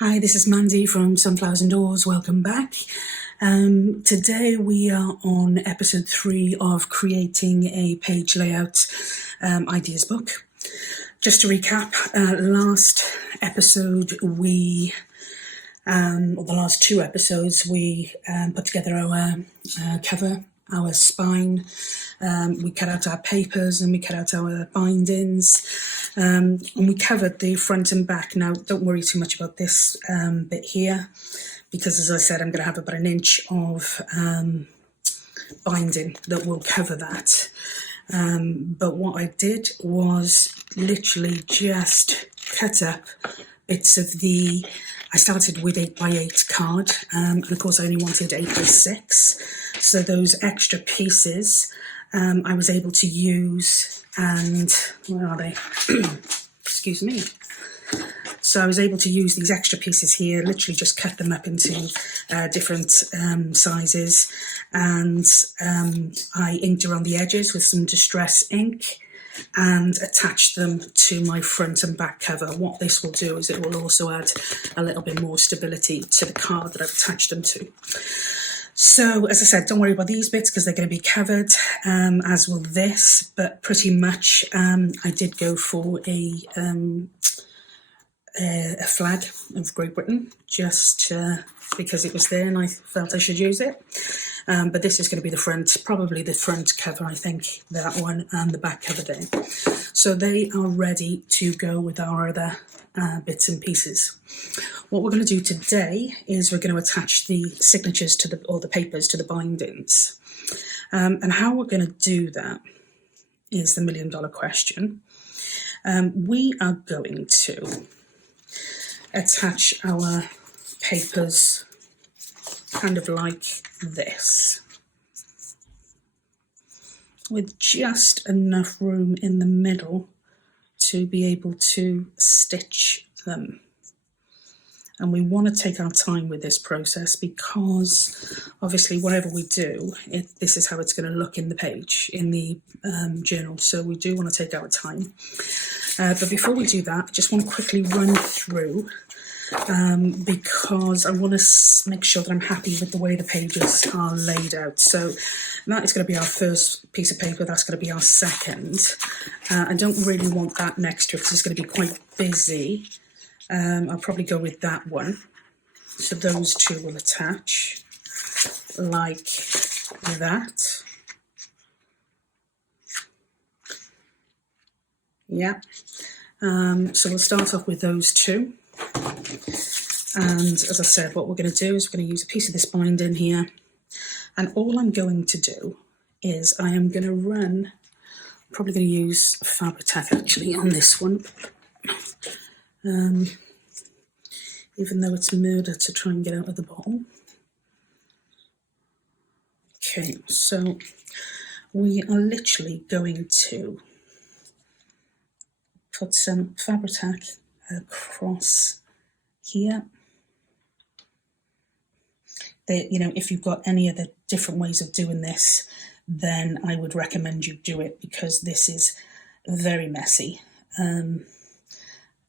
Hi, this is Mandy from Sunflowers and Doors. Welcome back. Today we are on episode 3 of creating a page layout ideas book. Just to recap, last episode or the last 2 episodes, we put together our cover, our spine, we cut out our papers and we cut out our bindings, and we covered the front and back. Now, don't worry too much about this bit here, because as I said, I'm going to have about 1 inch of binding that will cover that. But what I did was literally just cut up bits of I started with 8x8 card, and of course I only wanted 8x6, so those extra pieces I was able to use, and where are they? Excuse me. So I was able to use these extra pieces here, literally just cut them up into different sizes, and I inked around the edges with some distress ink and attach them to my front and back cover. What this will do is it will also add a little bit more stability to the card that I've attached them to. So, as I said, don't worry about these bits because they're going to be covered, as will this, but pretty much I did go for a flag of Great Britain, just because it was there and I felt I should use it. But this is going to be the front, probably the front cover, I think, that one, and the back cover there. So they are ready to go with our other bits and pieces. What we're going to do today is we're going to attach the signatures to the papers to the bindings. And how we're going to do that is the $1 million question. We are going to attach our papers kind of like this, with just enough room in the middle to be able to stitch them. And we want to take our time with this process because obviously whatever we do, this is how it's going to look in the page, in the journal. So we do want to take our time. But before we do that, I just want to quickly run through because I want to make sure that I'm happy with the way the pages are laid out. So that is going to be our first piece of paper. That's going to be our second. I don't really want that next to it because it's going to be quite busy. I'll probably go with that one. So those two will attach like that. Yeah. So we'll start off with those two. And as I said, what we're going to do is we're going to use a piece of this binding here. And all I'm going to do is I am going to run, I'm probably going to use fabric tack actually on this one. Even though it's murder to try and get out of the bottle. Okay, so we are literally going to put some fabric tack across here. If you've got any other different ways of doing this, then I would recommend you do it because this is very messy. And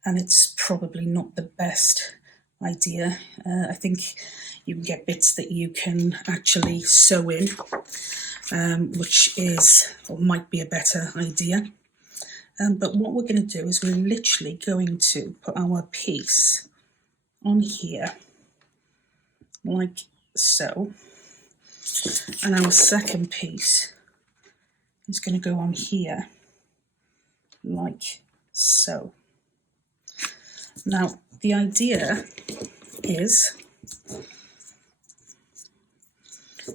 it's probably not the best idea. I think you can get bits that you can actually sew in, which is or might be a better idea. But what we're going to do is we're literally going to put our piece on here, like so. And our second piece is going to go on here, like so. Now, the idea is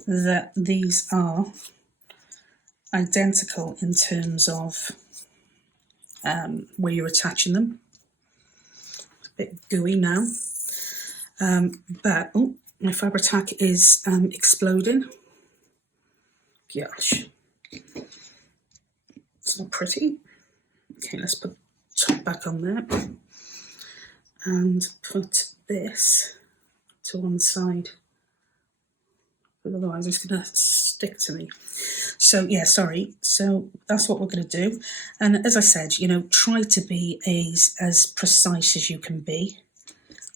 that these are identical in terms of where you're attaching them. It's a bit gooey now, but my fabric tack is exploding. Gosh, it's not pretty. Okay, let's put the top back on there and put this to one side, but otherwise it's going to stick to me. So yeah, sorry. So that's what we're going to do. And as I said, try to be as precise as you can be.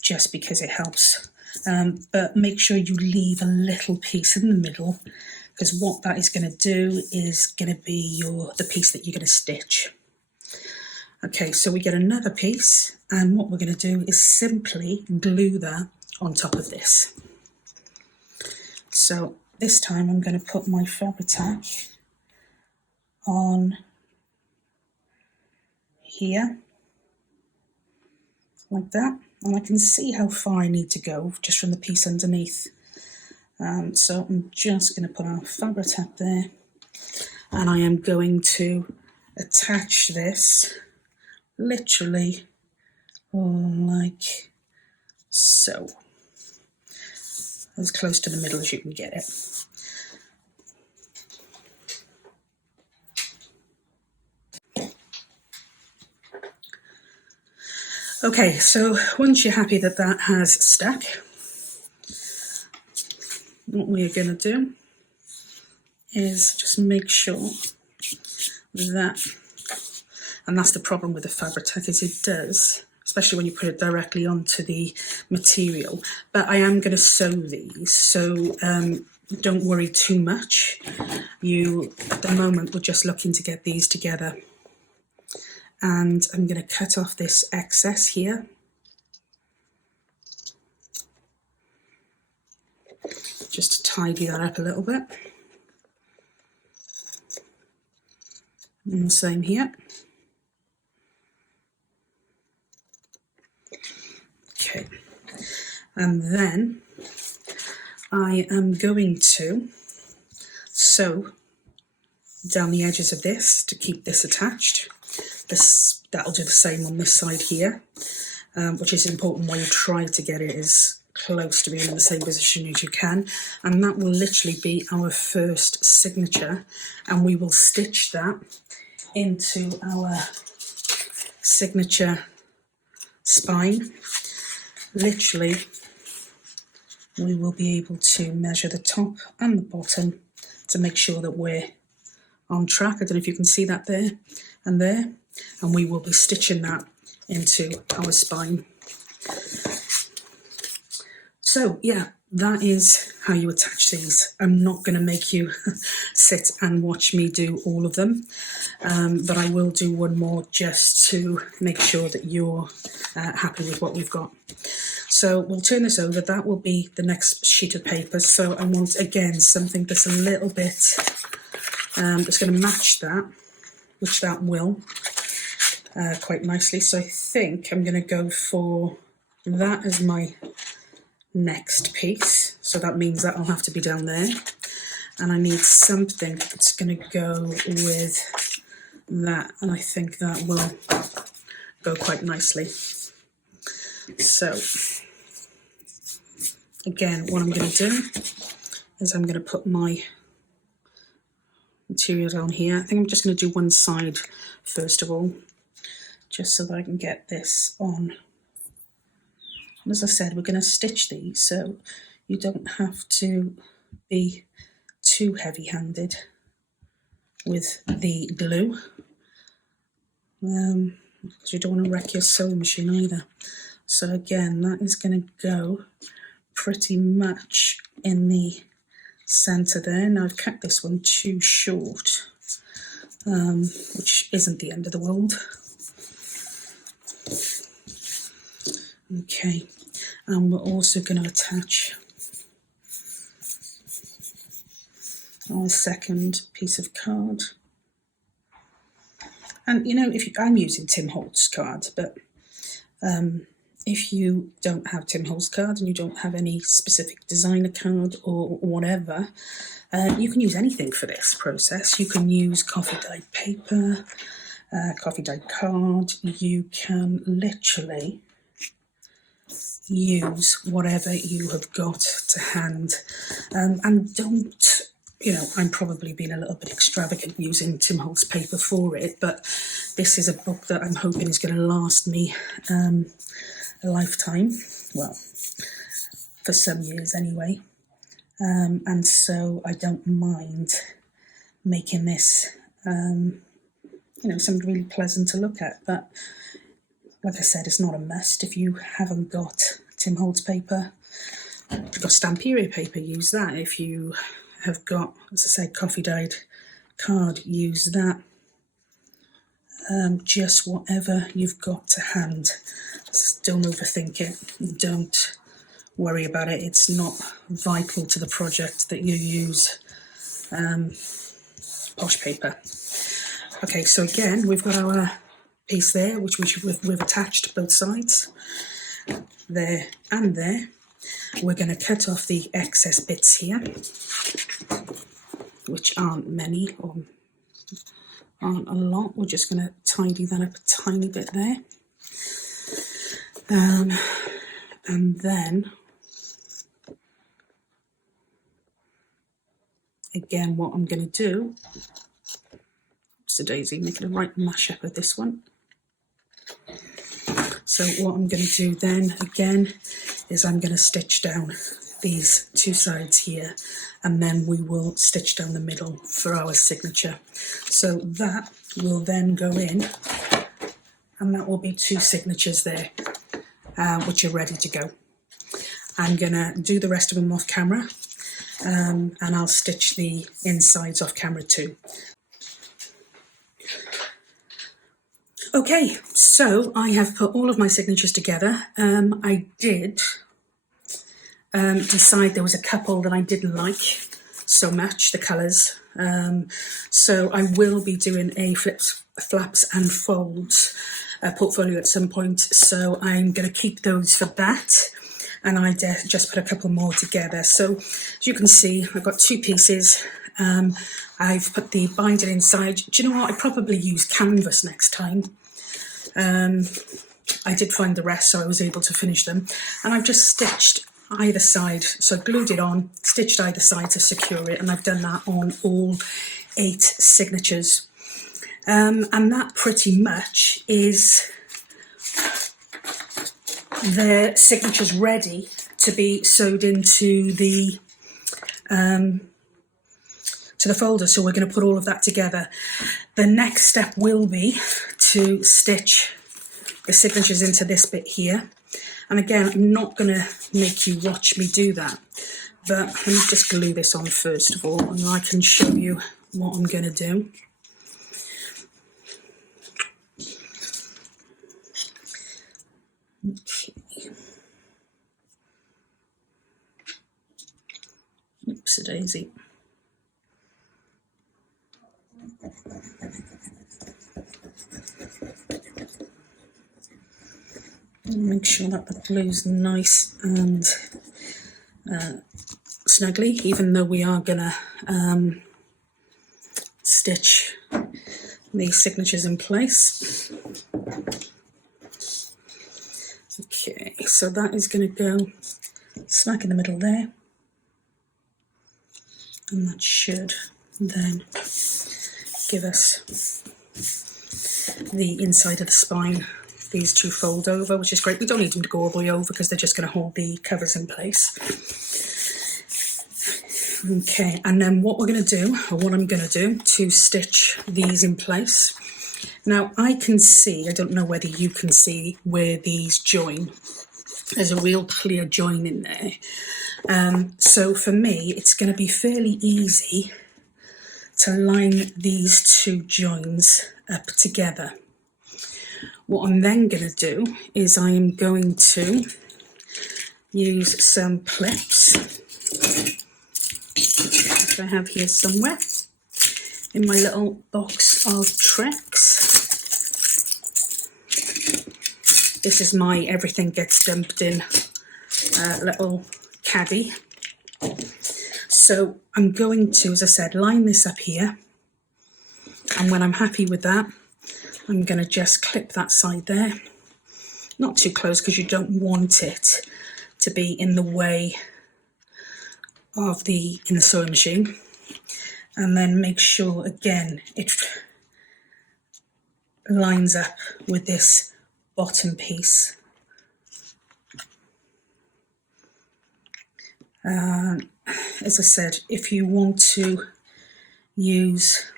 just because it helps. But make sure you leave a little piece in the middle, because what that is going to do is going to be the piece that you're going to stitch. Okay, so we get another piece, and what we're going to do is simply glue that on top of this. So this time I'm going to put my Fabri-Tac on here, like that, and I can see how far I need to go just from the piece underneath. So I'm just going to put our Fabri-Tac there, and I am going to attach this literally like so, as close to the middle as you can get it. Okay, so once you're happy that that has stuck, what we're going to do is just make sure that, and that's the problem with the Fabri-Tac, is it does, especially when you put it directly onto the material. But I am going to sew these, so don't worry too much. You, at the moment, we're just looking to get these together. And I'm going to cut off this excess here. Just to tidy that up a little bit. And the same here. Okay. And then I am going to sew down the edges of this to keep this attached. That'll do the same on this side here, which is important while you try to get it as close to being in the same position as you can. And that will literally be our first signature, and we will stitch that into our signature spine. Literally, we will be able to measure the top and the bottom to make sure that we're on track. I don't know if you can see that there and there. And we will be stitching that into our spine. So yeah, that is how you attach these. I'm not going to make you sit and watch me do all of them, but I will do one more just to make sure that you're happy with what we've got. So we'll turn this over. That will be the next sheet of paper. So I want, again, something that's a little bit, that's going to match that, which that will. Quite nicely, so I think I'm going to go for that as my next piece, so that means that I'll have to be down there, and I need something that's going to go with that, and I think that will go quite nicely. So again, what I'm going to do is I'm going to put my material down here. I think I'm just going to do one side first of all, just so that I can get this on. And as I said, we're going to stitch these, so you don't have to be too heavy-handed with the glue, because you don't want to wreck your sewing machine either. So again, that is going to go pretty much in the centre there. Now I've cut this one too short, which isn't the end of the world. Okay, and we're also going to attach our second piece of card. And you know, I'm using Tim Holtz card, but if you don't have Tim Holtz card and you don't have any specific designer card or whatever, you can use anything for this process. You can use coffee dyed paper, coffee dyed card. You can literally use whatever you have got to hand, and don't, you know, I'm probably being a little bit extravagant using Tim Holtz paper for it, but this is a book that I'm hoping is going to last me a lifetime, well, for some years anyway, and so I don't mind making this, you know, something really pleasant to look at. But like I said, it's not a must. If you haven't got Tim Holtz paper. If you've got Stamperia paper, use that. If you have got, as I say, coffee dyed card, use that. Just whatever you've got to hand. Just don't overthink it. Don't worry about it. It's not vital to the project that you use posh paper. Okay, so again, we've got our piece there, which we've attached both sides, there and there. We're going to cut off the excess bits here, which aren't many or aren't a lot. We're just going to tidy that up a tiny bit there. And then, again, what I'm going to do, oops, a daisy, making a right mash up of this one. So what I'm going to do then, again, is I'm going to stitch down these two sides here, and then we will stitch down the middle for our signature. So that will then go in, and that will be two signatures there, which are ready to go. I'm going to do the rest of them off camera, and I'll stitch the insides off camera too. Okay, so I have put all of my signatures together. I did decide there was a couple that I didn't like so much, the colours. So I will be doing a flaps and folds portfolio at some point. So I'm going to keep those for that. And I just put a couple more together. So as you can see, I've got two pieces. I've put the binding inside. Do you know what? I probably use canvas next time. I did find the rest, so I was able to finish them. And I've just stitched either side. So I glued it on, stitched either side to secure it. And I've done that on all 8 signatures. And that pretty much is their signatures ready to be sewed into the folder. So we're going to put all of that together. The next step will be to stitch the signatures into this bit here. And again, I'm not going to make you watch me do that, but let me just glue this on first of all, and I can show you what I'm going to do. Okay. Oops, a daisy. Make sure that the glue's nice and snugly, even though we are gonna stitch the signatures in place. Okay, so that is going to go smack in the middle there, and that should then give us the inside of the spine. These two fold over, which is great. We don't need them to go all the way over because they're just going to hold the covers in place. Okay, and then what we're going to do, or what I'm going to do to stitch these in place. Now I can see, I don't know whether you can see where these join. There's a real clear join in there. So for me, it's going to be fairly easy to line these two joins up together. What I'm then going to do is I am going to use some clips, which I have here somewhere in my little box of tricks. This is my everything gets dumped in little caddy. So I'm going to, as I said, line this up here, and when I'm happy with that, I'm going to just clip that side there. Not too close because you don't want it to be in the way of in the sewing machine. And then make sure, again, it lines up with this bottom piece. As I said, if you want to use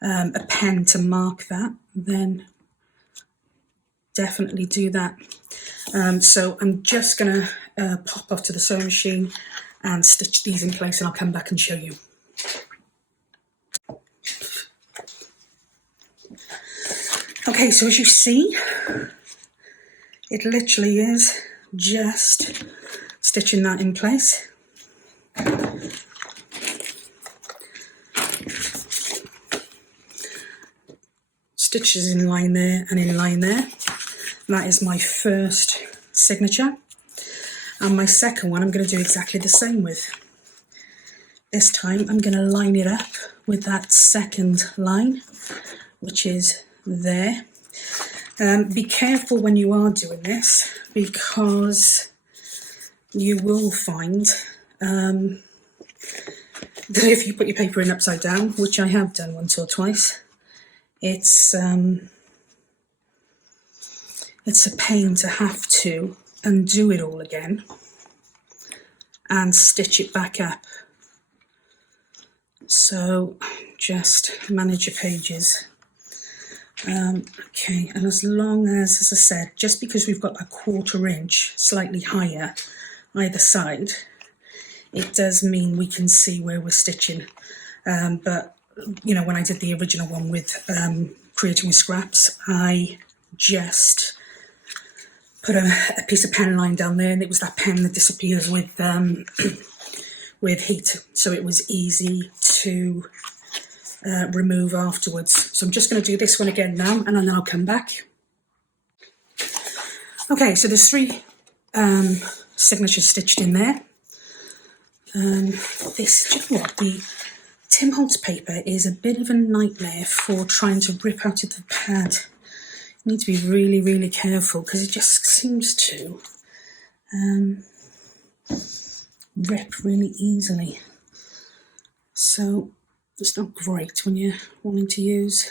a pen to mark that, then definitely do that. So I'm just going to pop off to the sewing machine and stitch these in place, and I'll come back and show you. Okay, so as you see, it literally is just stitching that in place. Stitches in line there and in line there. That is my first signature. And my second one I'm going to do exactly the same with. This time I'm going to line it up with that second line, which is there. Be careful when you are doing this, because you will find that if you put your paper in upside down, which I have done once or twice, it's a pain to have to undo it all again and stitch it back up. So just manage your pages. Okay, and as long as I said, just because we've got a 1/4 inch slightly higher either side, it does mean we can see where we're stitching. But you know, when I did the original one with creating with scraps, I just put a piece of pen line down there, and it was that pen that disappears with heat, so it was easy to remove afterwards. So I'm just going to do this one again now, and then I'll come back. Okay, so there's 3 signatures stitched in there. This, do you know what, the Tim Holtz paper is a bit of a nightmare for trying to rip out of the pad. You need to be really, really careful, because it just seems to rip really easily. So it's not great when you're wanting to use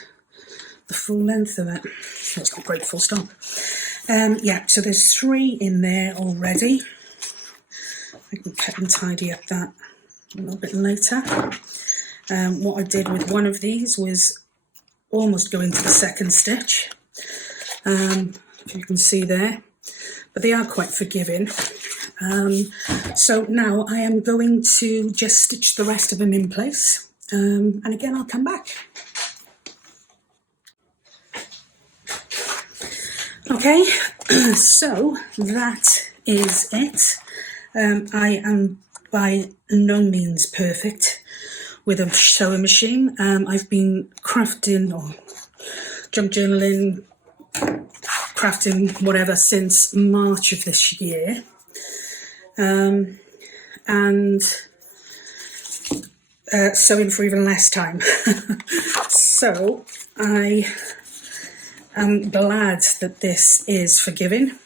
the full length of it. So it's not great, full stop. Yeah, so there's 3 in there already. I can cut and tidy up that a little bit later. What I did with one of these was almost go into the second stitch. If you can see there, but they are quite forgiving. So now I am going to just stitch the rest of them in place. And again, I'll come back. Okay, so that is it. I am by no means perfect with a sewing machine. I've been crafting or Junkjournaling, crafting, whatever, since March of this year. And sewing for even less time. So I am glad that this is forgiving,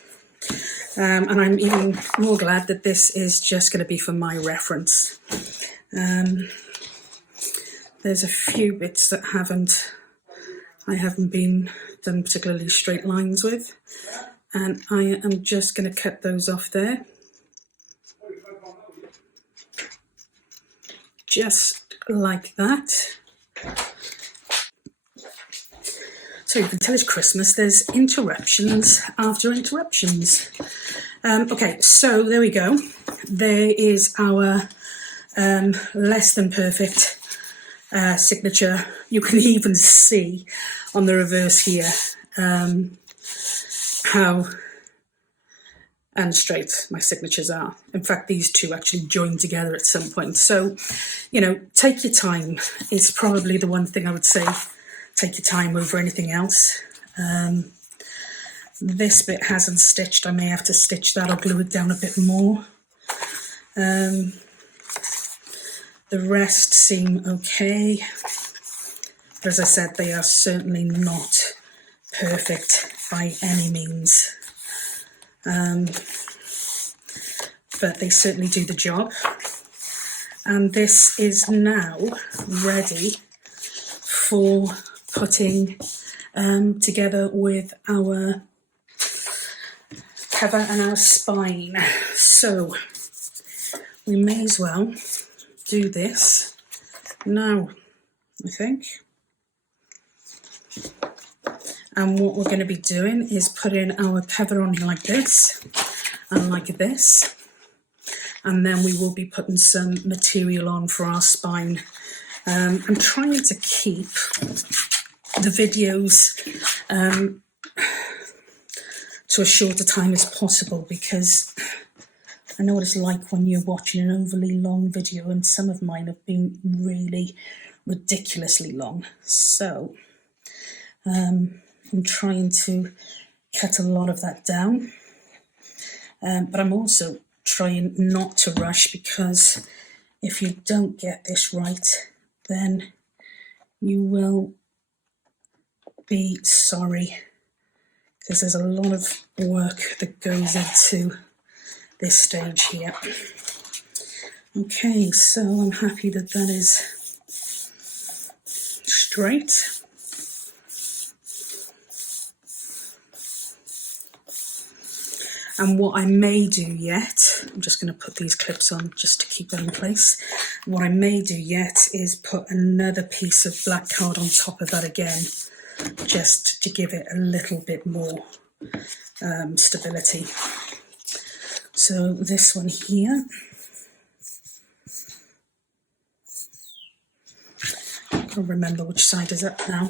and I'm even more glad that this is just going to be for my reference. There's a few bits that I haven't been done particularly straight lines with, and I am just going to cut those off there. Just like that. So you can tell it's Christmas. There's interruptions after interruptions. Okay, so there we go. There is our less than perfect signature. You can even see on the reverse here how unstraight my signatures are. In fact, these 2 actually join together at some point. So, you know, take your time. It's probably the one thing I would say. Take your time over anything else. This bit hasn't stitched. I may have to stitch that or glue it down a bit more. The rest seem okay. But as I said, they are certainly not perfect by any means. But they certainly do the job. And this is now ready for putting together with our cover and our spine. So we may as well do this now, I think. And what we're going to be doing is putting our cover on here like this and like this. And then we will be putting some material on for our spine. I'm trying to keep the videos to as short a time as possible, because I know what it's like when you're watching an overly long video, and some of mine have been really ridiculously long. So I'm trying to cut a lot of that down, but I'm also trying not to rush, because if you don't get this right, then you will be sorry, because there's a lot of work that goes into this stage here. Okay, so I'm happy that that is straight. And what I may do yet, I'm just going to put these clips on just to keep them in place. What I may do yet is put another piece of black card on top of that again, just to give it a little bit more stability. So this one here, I'll remember which side is up now.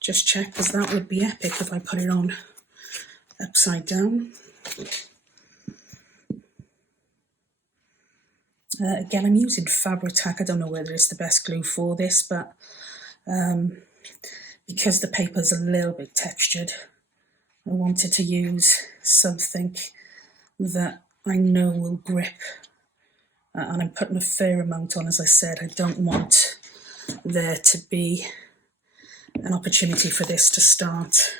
Just check, because that would be epic if I put it on upside down. Again, I'm using Fabri-Tac. I don't know whether it's the best glue for this, but because the paper's a little bit textured, I wanted to use something that I know will grip. And I'm putting a fair amount on, as I said. I don't want there to be an opportunity for this to start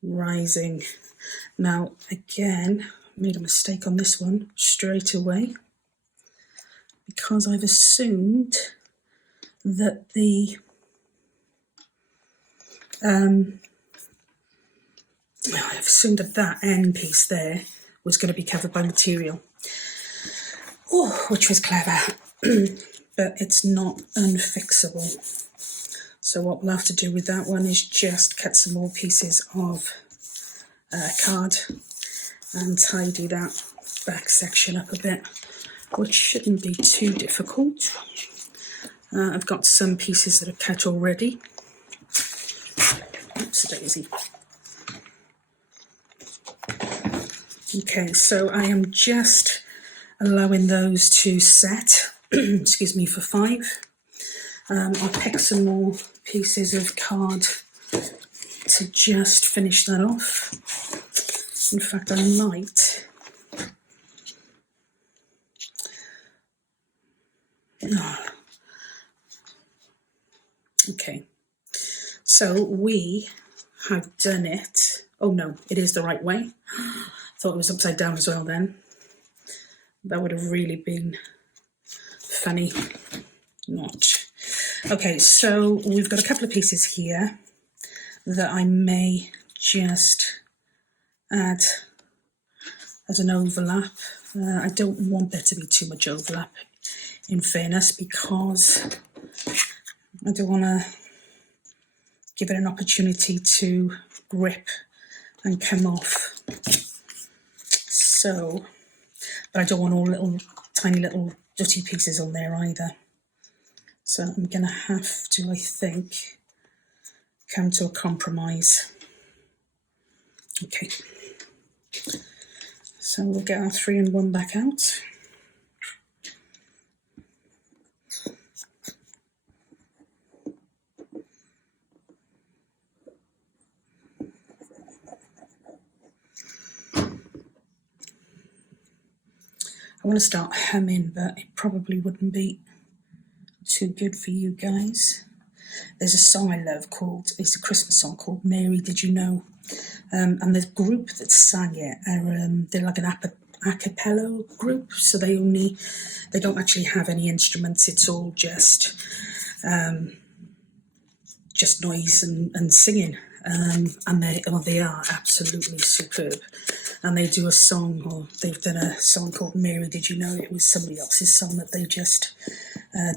rising. Now, again, made a mistake on this one straight away, because I've assumed that the that end piece there was going to be covered by material, which was clever, but it's not unfixable. So what we'll have to do with that one is just cut some more pieces of card and tidy that back section up a bit, which shouldn't be too difficult. I've got some pieces that are cut already. Oops, daisy. Okay, so I am just allowing those to set, excuse me, for 5. I'll pick some more pieces of card to just finish that off. In fact, I might. Okay, so we have done it. Oh no, it is the right way. Thought it was upside down as well then. That would have really been funny. Not. Okay, so we've got a couple of pieces here that I may just add as an overlap. I don't want there to be too much overlap, in fairness, because I don't want to give it an opportunity to grip and come off. So, but I don't want all tiny little dirty pieces on there either. So I'm going to have to, I think, come to a compromise. Okay. So we'll get our 3 and 1 back out. I want to start humming, but it probably wouldn't be too good for you guys. There's a song I love called, it's a Christmas song called Mary, Did You Know? And the group that sang it are they're like an a cappella group, so they don't actually have any instruments. It's all just noise and singing, and they are absolutely superb. and they do a song, or they've done a song called Mary Did You Know. It was somebody else's song that they just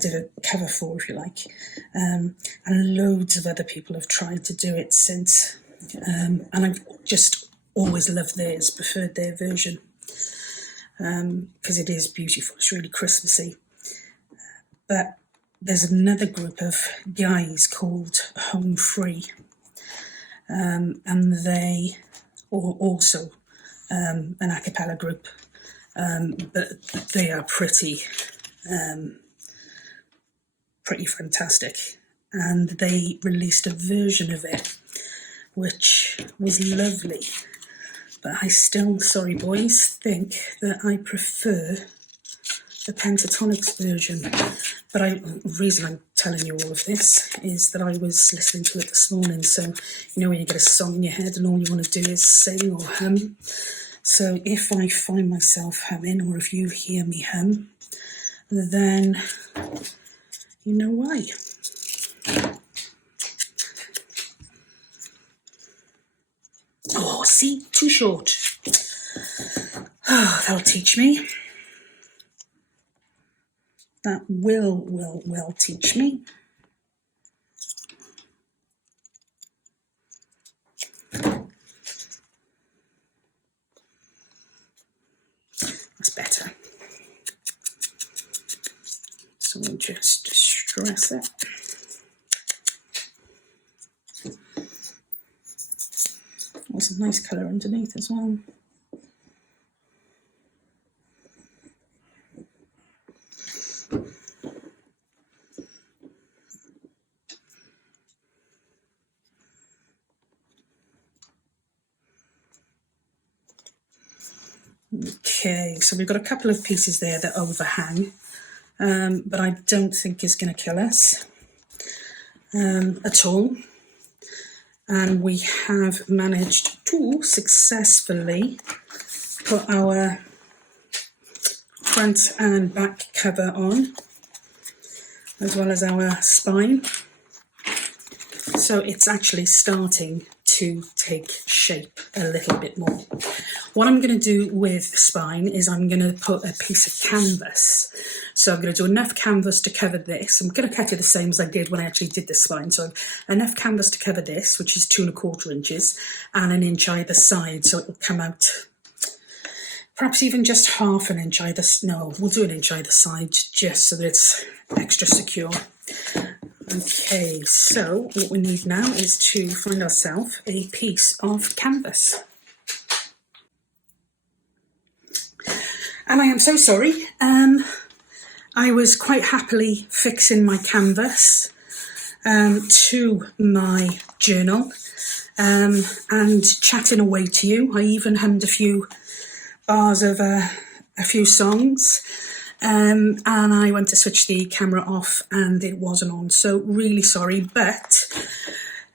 did a cover for, if you like, and loads of other people have tried to do it since, and I've just always loved theirs, preferred their version, because it is beautiful. It's really Christmassy. But there's another group of guys called Home Free, and they are also an a cappella group, but they are pretty fantastic, and they released a version of it which was lovely, but I still, sorry boys, think that I prefer the Pentatonics version. But the reason I'm telling you all of this is that I was listening to it this morning. So, you know, when you get a song in your head and all you want to do is sing or hum. So if I find myself humming, or if you hear me hum, then you know why. Oh, see, too short. Oh, that'll teach me. That will teach me. That's better. So we'll just distress it. There's a nice colour underneath as well. Okay, so we've got a couple of pieces there that overhang, but I don't think it's going to kill us at all. And we have managed to successfully put our front and back cover on, as well as our spine. So it's actually starting to take shape a little bit more. What I'm going to do with spine is I'm going to put a piece of canvas. So I'm going to do enough canvas to cover this. I'm going to cut it the same as I did when I actually did the spine. So enough canvas to cover this, which is 2¼ inches, and 1 inch either side. So it will come out perhaps even just ½ an inch either. No, we'll do 1 inch either side just so that it's extra secure. Okay, so what we need now is to find ourselves a piece of canvas. And I am so sorry, I was quite happily fixing my canvas to my journal and chatting away to you. I even hummed a few bars of a few songs, and I went to switch the camera off and it wasn't on, so really sorry, but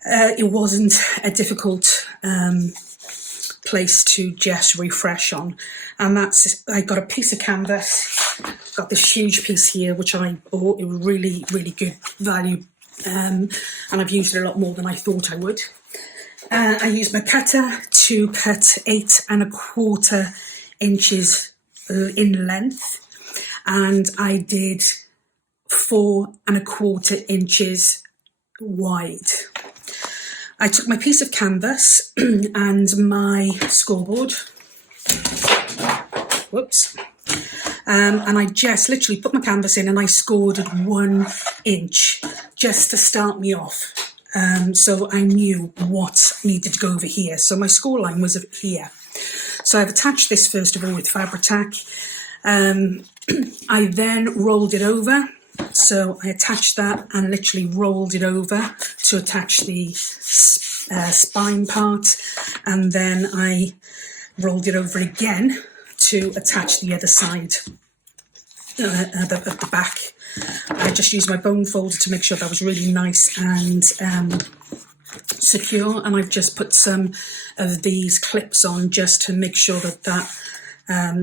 it wasn't a difficult place to just refresh on. And that's, I got a piece of canvas, got this huge piece here which I bought. It was really good value, and I've used it a lot more than I thought I would. I used my cutter to cut 8¼ inches in length, and I did 4¼ inches wide. I took my piece of canvas and my scoreboard, whoops, and I just literally put my canvas in and I scored at 1 inch just to start me off. So I knew what needed to go over here. So my score line was here. So I've attached this first of all with fabric tack. I then rolled it over. So I attached that and literally rolled it over to attach the spine part, and then I rolled it over again to attach the other side at the back. I just used my bone folder to make sure that was really nice and secure, and I've just put some of these clips on just to make sure that that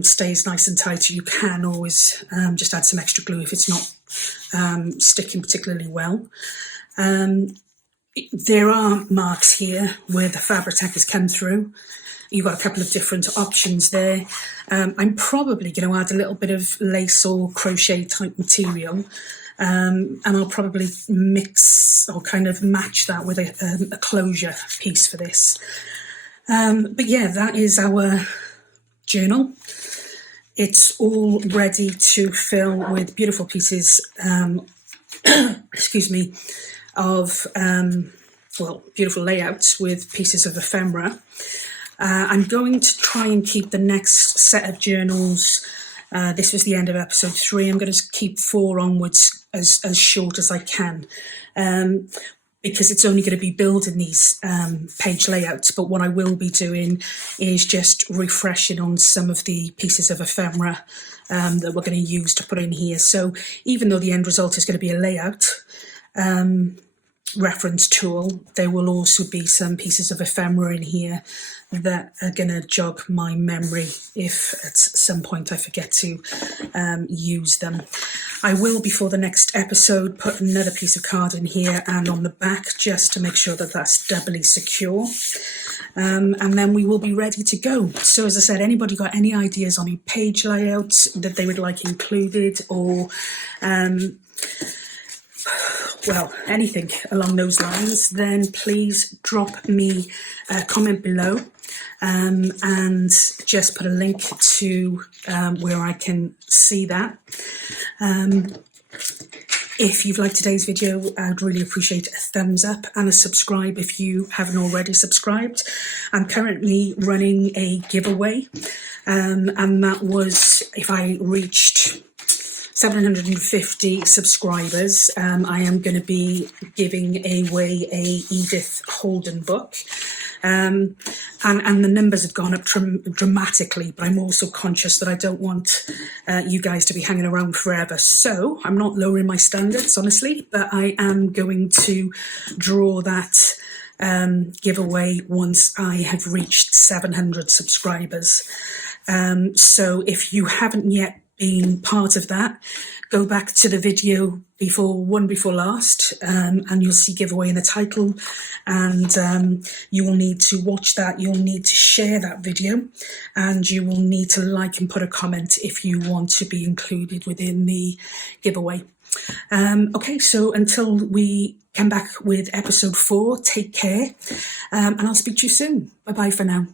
stays nice and tight. You can always just add some extra glue if it's not sticking particularly well. There are marks here where the fabric tack has come through. you've got a couple of different options there. I'm probably going to add a little bit of lace or crochet type material, and I'll probably mix or kind of match that with a closure piece for this. But yeah, that is our journal. It's all ready to fill with beautiful pieces, excuse me, of, well, beautiful layouts with pieces of ephemera. I'm going to try and keep the next set of journals, this was the end of episode 3, I'm going to keep 4 onwards as short as I can, because it's only going to be building these page layouts. But what I will be doing is just refreshing on some of the pieces of ephemera that we're going to use to put in here. So even though the end result is going to be a layout reference tool, there will also be some pieces of ephemera in here that are going to jog my memory if at some point I forget to use them. I will, before the next episode, put another piece of card in here and on the back, just to make sure that that's doubly secure. And then we will be ready to go. So as I said, anybody got any ideas on any page layouts that they would like included, or well, anything along those lines, then please drop me a comment below, and just put a link to where I can see that. If you've liked today's video, I'd really appreciate a thumbs up and a subscribe if you haven't already subscribed. I'm currently running a giveaway, and that was, if I reached 750 subscribers, I am going to be giving away a Edith Holden book. And the numbers have gone up dramatically, but I'm also conscious that I don't want you guys to be hanging around forever. So I'm not lowering my standards, honestly, but I am going to draw that giveaway once I have reached 700 subscribers. So if you haven't yet been part of that, go back to the video before last, and you'll see giveaway in the title, and you will need to watch that, you'll need to share that video, and you will need to like and put a comment if you want to be included within the giveaway. Okay, so until we come back with episode 4, take care, and I'll speak to you soon. Bye bye for now.